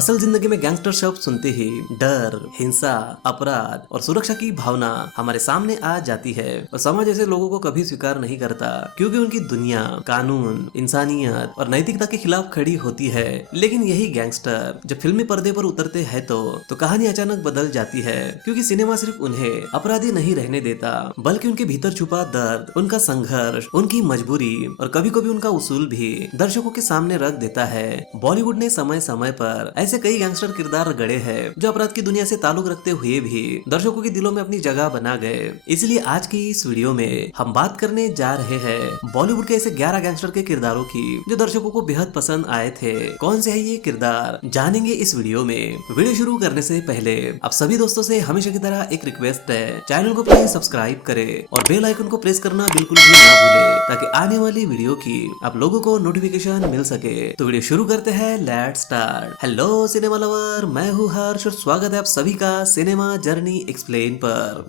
असल जिंदगी में गैंगस्टर शब्द सुनते ही डर, हिंसा, अपराध और सुरक्षा की भावना हमारे सामने आ जाती है और समाज ऐसे लोगों को कभी स्वीकार नहीं करता क्योंकि उनकी दुनिया कानून, इंसानियत और नैतिकता के खिलाफ खड़ी होती है। लेकिन यही गैंगस्टर जब फिल्मी पर्दे पर उतरते हैं तो कहानी अचानक बदल जाती है क्योंकि सिनेमा सिर्फ उन्हें अपराधी नहीं रहने देता बल्कि उनके भीतर छुपा दर्द, उनका संघर्ष, उनकी मजबूरी और कभी कभी उनका उसूल भी दर्शकों के सामने रख देता है। बॉलीवुड ने समय समय पर ऐसे कई गैंगस्टर किरदार गढ़े हैं जो अपराध की दुनिया से ताल्लुक रखते हुए भी दर्शकों के दिलों में अपनी जगह बना गए। इसलिए आज की इस वीडियो में हम बात करने जा रहे हैं बॉलीवुड के ऐसे 11 गैंगस्टर के किरदारों की जो दर्शकों को बेहद पसंद आए थे। कौन से है ये किरदार जानेंगे इस वीडियो में। वीडियो शुरू करने से पहले आप सभी दोस्तों से हमेशा की तरह एक रिक्वेस्ट है, चैनल को प्लीज सब्सक्राइब करें और बेल आइकन को प्रेस करना बिल्कुल भी ना भूले ताकि आने वाली वीडियो की आप लोगों को नोटिफिकेशन मिल सके। तो वीडियो शुरू करते हैं, let's start. Hello cinema lover, मैं हूँ हर्ष और स्वागत है आप सभी का सिनेमा जर्नी एक्सप्लेन पर।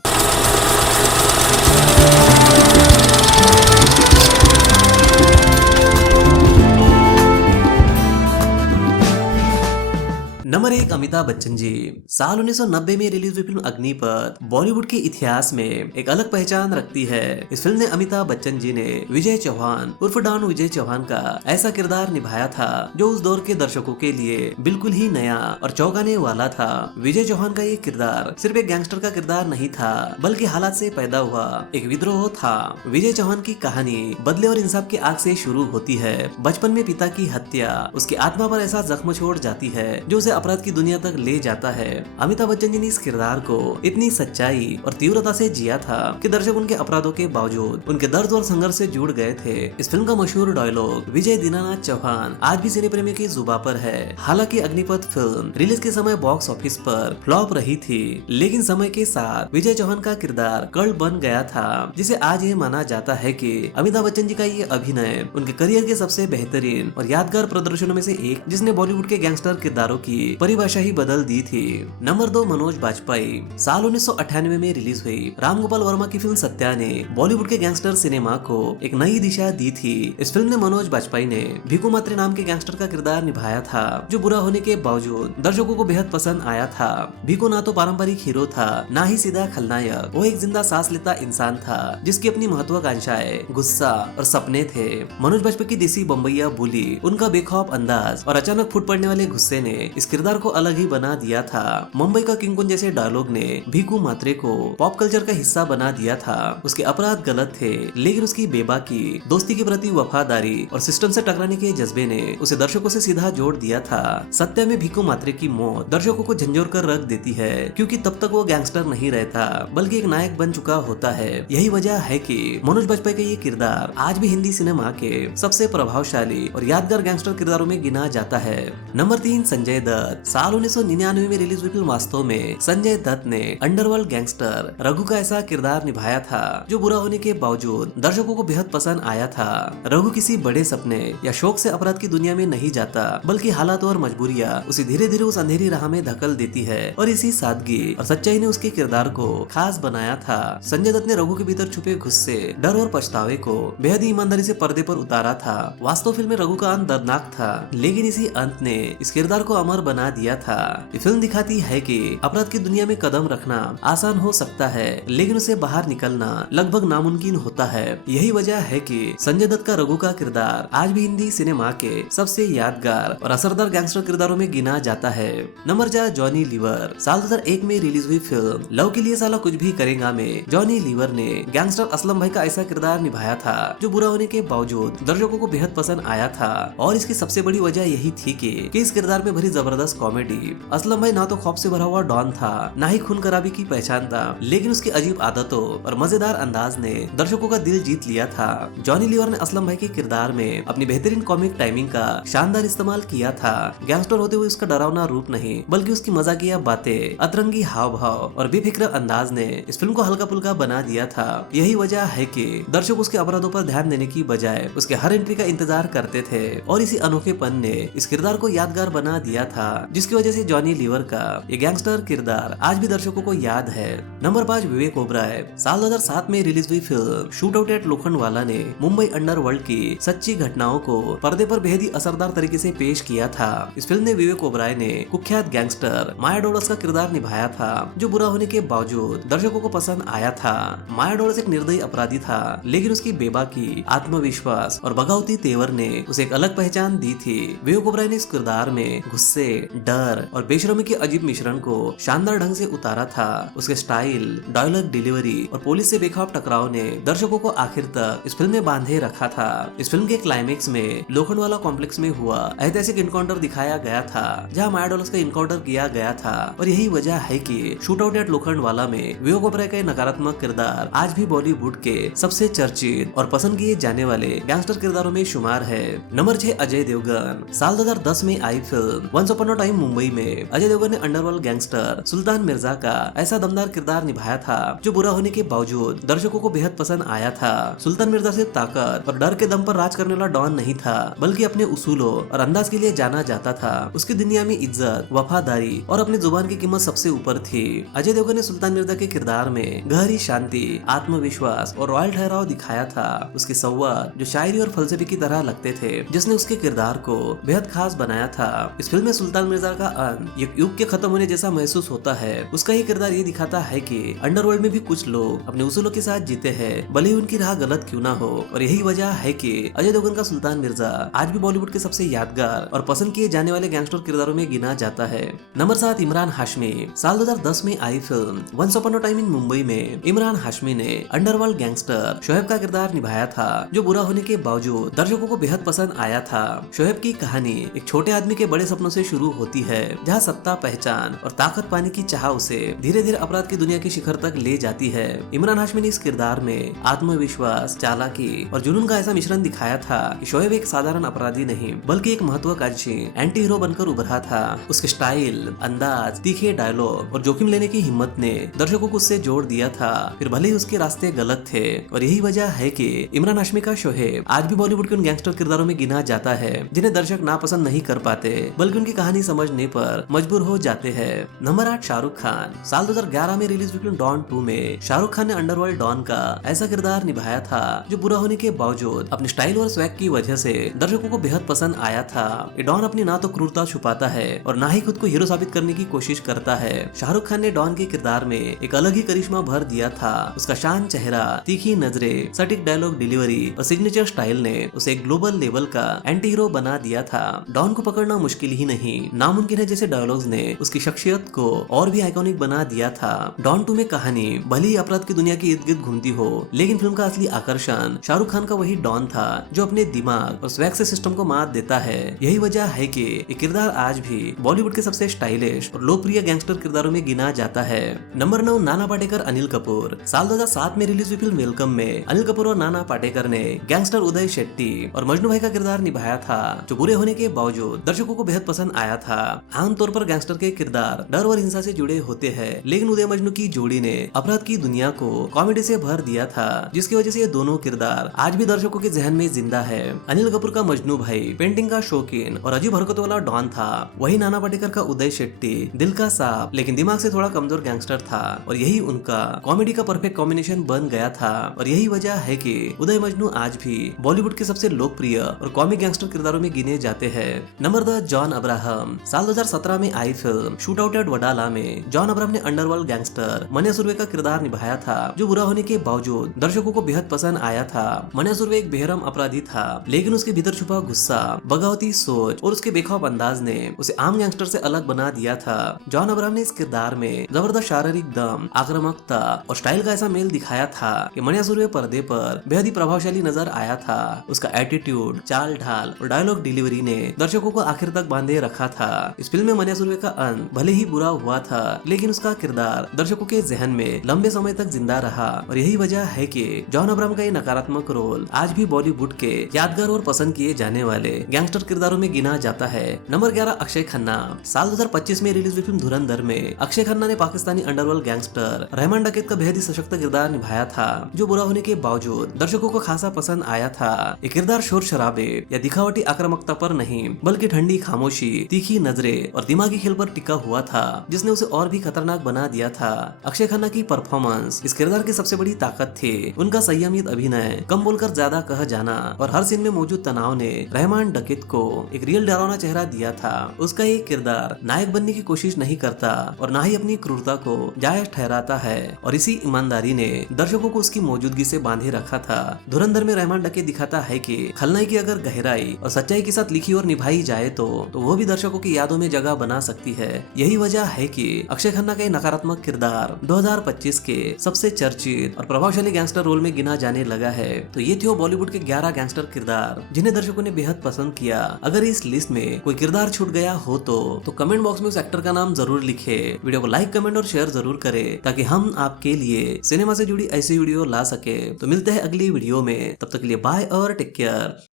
नंबर 1, अमिताभ बच्चन जी। साल 1990 में रिलीज हुई फिल्म अग्निपथ बॉलीवुड के इतिहास में एक अलग पहचान रखती है। इस फिल्म ने अमिताभ बच्चन जी ने विजय चौहान उर्फ डॉन विजय चौहान का ऐसा किरदार निभाया था जो उस दौर के दर्शकों के लिए बिल्कुल ही नया और चौंकाने वाला था। विजय चौहान का ये किरदार सिर्फ एक गैंगस्टर का किरदार नहीं था बल्कि हालात से पैदा हुआ एक विद्रोह था। विजय चौहान की कहानी बदले और इंसाफ की आग से शुरू होती है। बचपन में पिता की हत्या उसकी आत्मा पर ऐसा जख्म छोड़ जाती है जो उसे अपराध की दुनिया तक ले जाता है। अमिताभ बच्चन जी ने इस किरदार को इतनी सच्चाई और तीव्रता से जिया था कि दर्शक उनके अपराधों के बावजूद उनके दर्द और संघर्ष से जुड़ गए थे। इस फिल्म का मशहूर डायलॉग विजय दीनानाथ चौहान आज भी सिने प्रेमी की जुबां पर है। हालांकि अग्निपथ फिल्म रिलीज के समय बॉक्स ऑफिस पर फ्लॉप रही थी, लेकिन समय के साथ विजय चौहान का किरदार कल्ट बन गया था, जिसे आज ये माना जाता है कि अमिताभ बच्चन जी का ये अभिनय उनके करियर के सबसे बेहतरीन और यादगार प्रदर्शनों में से एक जिसने बॉलीवुड के गैंगस्टर किरदारों की परिभाषा ही बदल दी थी। नंबर 2, मनोज बाजपेयी। साल 1998 में रिलीज हुई रामगोपाल वर्मा की फिल्म सत्या ने बॉलीवुड के गैंगस्टर सिनेमा को एक नई दिशा दी थी। इस फिल्म में मनोज बाजपेयी ने भिकू मात्रे नाम के गैंगस्टर का किरदार निभाया था जो बुरा होने के बावजूद दर्शकों को बेहद पसंद आया था। भिकू ना तो पारंपरिक हीरो था ना ही सीधा खलनायक, वो एक जिंदा सांस लेता इंसान था जिसकी अपनी महत्वाकांक्षाएं, गुस्सा और सपने थे। मनोज बाजपेयी की देसी बम्बैया बोली, उनका बेखौफ अंदाज और अचानक फूट पड़ने वाले गुस्से ने इस किरदार को अलग ही बना दिया था। मुंबई का किंग जैसे डायलॉग ने भिकू मात्रे को पॉप कल्चर का हिस्सा बना दिया था। उसके अपराध गलत थे लेकिन उसकी बेबाकी, दोस्ती के प्रति वफादारी और सिस्टम से टकराने के जज्बे ने उसे दर्शकों से सीधा जोड़ दिया था। सत्या में भिकू मात्रे की मौत दर्शकों को झंझोर कर रख देती है क्योंकि तब तक वो गैंगस्टर नहीं रहता बल्कि एक नायक बन चुका होता है। यही वजह है कि मनोज बाजपेयी का ये किरदार आज भी हिंदी सिनेमा के सबसे प्रभावशाली और यादगार गैंगस्टर किरदारों में गिना जाता है। नंबर 3, संजय दत्त। साल 1999 में रिलीज हुई फिल्म वास्तव में संजय दत्त ने अंडरवर्ल्ड गैंगस्टर रघु का ऐसा किरदार निभाया था जो बुरा होने के बावजूद दर्शकों को बेहद पसंद आया था। रघु किसी बड़े सपने या शौक से अपराध की दुनिया में नहीं जाता बल्कि हालात और मजबूरियां उसे धीरे धीरे उस अंधेरी राह में धकेल देती है और इसी सादगी और सच्चाई ने उसके किरदार को खास बनाया था। संजय दत्त ने रघु के भीतर छुपे गुस्से, डर और पछतावे को बेहद ईमानदारी से पर्दे पर उतारा था। वास्तव फिल्म में रघु का अंत दर्दनाक था लेकिन इसी अंत ने इस किरदार को अमर बना दिया था। ये फिल्म दिखाती है कि अपराध की दुनिया में कदम रखना आसान हो सकता है लेकिन उसे बाहर निकलना लगभग नामुमकिन होता है। यही वजह है कि संजय दत्त का रघु का किरदार आज भी हिंदी सिनेमा के सबसे यादगार और असरदार गैंगस्टर किरदारों में गिना जाता है। नंबर 4, जॉनी लीवर। साल 2001 में रिलीज हुई फिल्म लव के लिए साला कुछ भी करेगा में जॉनी लीवर ने गैंगस्टर असलम भाई का ऐसा किरदार निभाया था जो बुरा होने के बावजूद दर्शकों को बेहद पसंद आया था और इसकी सबसे बड़ी वजह यही थी कि इस किरदार में भरी जबरदस्त कॉमेडी। असलम भाई ना तो खौफ से भरा हुआ डॉन था ना ही खून खराबी की पहचान था, लेकिन उसकी अजीब आदतों और मजेदार अंदाज ने दर्शकों का दिल जीत लिया था। जॉनी लीवर ने असलम भाई के किरदार में अपनी बेहतरीन कॉमिक टाइमिंग का शानदार इस्तेमाल किया था। गैंगस्टर होते हुए उसका डरावना रूप नहीं बल्कि उसकी मजाकिया बातें, अतरंगी हाव भाव और बेफिक्र अंदाज ने इस फिल्म को हल्का फुल्का बना दिया था। यही वजह है कि दर्शक उसके अपराधों पर ध्यान देने की बजाय उसके हर एंट्री का इंतजार करते थे और इसी अनोखेपन ने इस किरदार को यादगार बना दिया था। जिसकी वजह से जॉनी लीवर का ये गैंगस्टर किरदार आज भी दर्शकों को याद है। नंबर 5 विवेक ओबराय। साल 2007 में रिलीज हुई film shoot out eight Lokhandwala ने मुंबई अंडरवर्ल्ड की सच्ची घटनाओं को पर्दे पर बेहद ही असरदार तरीके से पेश किया था। इस फिल्म में विवेक ओबराय ने कुख्यात गैंगस्टर माया डोलस का किरदार निभाया था, जो बुरा होने के बावजूद दर्शकों को पसंद आया था। माया डोलस एक निर्दयी अपराधी था, लेकिन उसकी बेबाकी, आत्मविश्वास और बगावती तेवर ने उसे एक अलग पहचान दी थी। विवेक ओबराय ने इस किरदार में गुस्से, डर और बेशर्मी के अजीब मिश्रण को शानदार ढंग से उतारा था। उसके स्टाइल, डायलॉग डिलीवरी और पुलिस से बेखौफ टकराव ने दर्शकों को आखिर तक इस फिल्म में बांधे रखा था। इस फिल्म के क्लाइमेक्स में लोखंडवाला कॉम्प्लेक्स में हुआ ऐतिहासिक इनकाउंटर दिखाया गया था, जहां माया डोलस का इनकाउंटर किया गया था, और यही वजह है कि शूट आउट एट लोखंडवाला में विवेक ओबराय का नकारात्मक किरदार आज भी बॉलीवुड के सबसे चर्चित और पसंद किए जाने वाले गैंगस्टर किरदारों में शुमार है। नंबर 6 अजय देवगन। साल 2010 में आई film once upon a time Mumbai में अजय देवगन ने अंडरवर्ल्ड गैंगस्टर सुल्तान मिर्जा का ऐसा दमदार किरदार निभाया था, जो बुरा होने के बावजूद दर्शकों को बेहद पसंद आया था। सुल्तान मिर्जा सिर्फ ताकत और डर के दम पर राज करने वाला डॉन नहीं था, बल्कि अपने उसूलों और अंदाज के लिए जाना जाता था। उसकी दुनिया में इज्जत, वफादारी और अपनी जुबान की कीमत सबसे ऊपर थी। अजय देवगन ने सुल्तान मिर्जा के किरदार में गहरी शांति, आत्मविश्वास और रॉयल ठहराव दिखाया था। उसके संवाद जो शायरी और फलसफे की तरह लगते थे, जिसने उसके किरदार को बेहद खास बनाया था। इस फिल्म में सुल्तान मिर्जा का अंत एक युग के खत्म होने जैसा महसूस होता है। उसका ये किरदार ये दिखाता है कि अंडरवर्ल्ड में भी कुछ लोग अपने उसूलों के साथ जीते हैं, भले ही उनकी राह गलत क्यों ना हो। और यही वजह है कि अजय देवगन का सुल्तान मिर्जा आज भी बॉलीवुड के सबसे यादगार और पसंद किए जाने वाले गैंगस्टर किरदारों में गिना जाता है। नंबर 7 इमरान हाशमी। साल 2010 में आई film once upon a time in Mumbai में इमरान हाशमी ने अंडरवर्ल्ड गैंगस्टर शोएब का किरदार निभाया था, जो बुरा होने के बावजूद दर्शकों को बेहद पसंद आया था। शोएब की कहानी एक छोटे आदमी के बड़े सपनों से शुरू होती है, जहां सत्ता, पहचान और ताकत पाने की चाह उसे धीरे धीरे अपराध की दुनिया के शिखर तक ले जाती है। इमरान हाशमी ने इस किरदार में आत्मविश्वास, चालाकी और जुनून का ऐसा मिश्रण दिखाया था कि शोएब एक साधारण अपराधी नहीं, बल्कि एक महत्वाकांक्षी एंटी हीरो बनकर उभरा था। उसके स्टाइल, अंदाज, तीखे डायलॉग और जोखिम लेने की हिम्मत ने दर्शकों को उससे जोड़ दिया था, फिर भले ही उसके रास्ते गलत थे। और यही वजह है कि इमरान हाशमी का शोएब आज भी बॉलीवुड के उन गैंगस्टर किरदारों में गिना जाता है, जिन्हें दर्शक नापसंद नहीं कर पाते, बल्कि उनकी कहानी समझने पर मजबूर हो जाते हैं। नंबर 8 शाहरुख खान। साल 2011 में रिलीज हुई फिल्म डॉन 2 में शाहरुख खान ने अंडरवर्ल्ड डॉन का ऐसा किरदार निभाया था, जो बुरा होने के बावजूद अपने स्टाइल और स्वैग की वजह से दर्शकों को बेहद पसंद आया था। ये डॉन अपनी ना तो क्रूरता छुपाता है और ना ही खुद को हीरो साबित करने की कोशिश करता है। शाहरुख खान ने डॉन के किरदार में एक अलग ही करिश्मा भर दिया था। उसका शांत चेहरा, तीखी नजरें, सटीक डायलॉग डिलीवरी और सिग्नेचर स्टाइल ने उसे एक ग्लोबल लेवल का एंटी हीरो बना दिया था। डॉन को पकड़ना मुश्किल ही नहीं, नामुमकिन है जैसे डायलॉग्स ने उसकी शख्सियत को और भी आइकॉनिक बना दिया था। डॉन 2 में कहानी भले ही अपराध की दुनिया की इर्द गिर्द घूमती हो, लेकिन फिल्म का असली आकर्षण शाहरुख खान का वही डॉन था, जो अपने दिमाग और स्वैग से सिस्टम को मात देता है। यही वजह है कि ये किरदार आज भी बॉलीवुड के सबसे स्टाइलिश और लोकप्रिय गैंगस्टर किरदारों में गिना जाता है। नंबर 9 नाना पाटेकर अनिल कपूर। साल 2007 में रिलीज हुई फिल्म वेलकम में अनिल कपूर और नाना पाटेकर ने गैंगस्टर उदय शेट्टी और मजनू भाई का किरदार निभाया था, जो बुरे होने के बावजूद दर्शकों को बेहद पसंद आया था। आमतौर पर गैंगस्टर के किरदार डर और हिंसा से जुड़े होते हैं, लेकिन उदय मजनू की जोड़ी ने अपराध की दुनिया को कॉमेडी से भर दिया था, जिसकी वजह से ये दोनों किरदार आज भी दर्शकों के जहन में जिंदा है। अनिल कपूर का मजनू भाई पेंटिंग का शौकीन और अजीब हरकतों वाला डॉन था, वही नाना पाटेकर का उदय शेट्टी दिल का साफ लेकिन दिमाग से थोड़ा कमजोर गैंगस्टर था, और यही उनका कॉमेडी का परफेक्ट कॉम्बिनेशन बन गया था। और यही वजह है कि उदय मजनू आज भी बॉलीवुड के सबसे लोकप्रिय और कॉमिक गैंगस्टर किरदारों में गिने जाते हैं। नंबर 10 जॉन अब्राहम। साल 2017 में आई film shoot out at Wadala में जॉन अब्राहम ने अंडरवर्ल्ड गैंगस्टर मन्या सुरवे का किरदार निभाया था, जो बुरा होने के बावजूद दर्शकों को बेहद पसंद आया था। मन्या सुरवे एक बेहरम अपराधी था, लेकिन उसके भीतर छुपा गुस्सा, बगावती सोच और उसके बेखौफ अंदाज ने उसे आम गैंगस्टर से अलग बना दिया था। जॉन अब्राहम ने इस किरदार में जबरदस्त शारीरिक दम, आक्रामकता और स्टाइल का ऐसा मेल दिखाया था कि मन्या सुरवे पर्दे पर बेहद ही प्रभावशाली नजर आया था। उसका एटीट्यूड, चाल ढाल और डायलॉग डिलीवरी ने दर्शकों को आखिर तक बांधे रखा था। इस फिल्म में मन्या सुरवे का अंत भले ही बुरा हुआ था, लेकिन उसका किरदार दर्शकों के जहन में लंबे समय तक जिंदा रहा, और यही वजह है कि जॉन अब्राहम का ये नकारात्मक रोल आज भी बॉलीवुड के यादगार और पसंद किए जाने वाले गैंगस्टर किरदारों में गिना जाता है। नंबर 11 अक्षय खन्ना। साल 2025 में रिलीज हुई फिल्म धुरंधर में अक्षय खन्ना ने पाकिस्तानी अंडरवर्ल्ड गैंगस्टर रहमान डकैत का बेहद ही सशक्त किरदार निभाया था, जो बुरा होने के बावजूद दर्शकों को खासा पसंद आया था। ये किरदार शोर शराबे या दिखावटी आक्रामकता पर नहीं, बल्कि ठंडी खामोशी, तीखी नजरें और दिमागी खेल पर टिका हुआ था, जिसने उसे और भी खतरनाक बना दिया था। अक्षय खन्ना की परफॉर्मेंस इस किरदार की सबसे बड़ी ताकत थी। उनका संयमित अभिनय, कम बोलकर ज्यादा कह जाना और हर सीन में मौजूद तनाव ने रहमान डकैत को एक रियल डरावना चेहरा दिया था। उसका ये किरदार नायक बनने की कोशिश नहीं करता और ना ही अपनी क्रूरता को जायज ठहराता है, और इसी ईमानदारी ने दर्शकों को उसकी मौजूदगी से बांधे रखा था। धुरंधर में रहमान डकैत दिखाता है कि खलनायक की अगर गहराई और सच्चाई के साथ लिखी और निभाई जाए तो वो भी दर्शकों की यादों में जगह बना सकती है। यही वजह है कि अक्षय खन्ना का नकारात्मक किरदार 2025 के सबसे चर्चित और प्रभावशाली गैंगस्टर रोल में गिना जाने लगा है। तो ये थे बॉलीवुड के 11 गैंगस्टर किरदार जिन्हें दर्शकों ने बेहद पसंद किया। अगर इस लिस्ट में कोई किरदार छूट गया हो तो कमेंट बॉक्स में उस एक्टर का नाम जरूर लिखे। वीडियो को लाइक, कमेंट और शेयर जरूर करें ताकि हम आपके लिए सिनेमा से जुड़ी ऐसी वीडियो ला सके। तो मिलते हैं अगली वीडियो में, तब तक के लिए बाय और टेक केयर।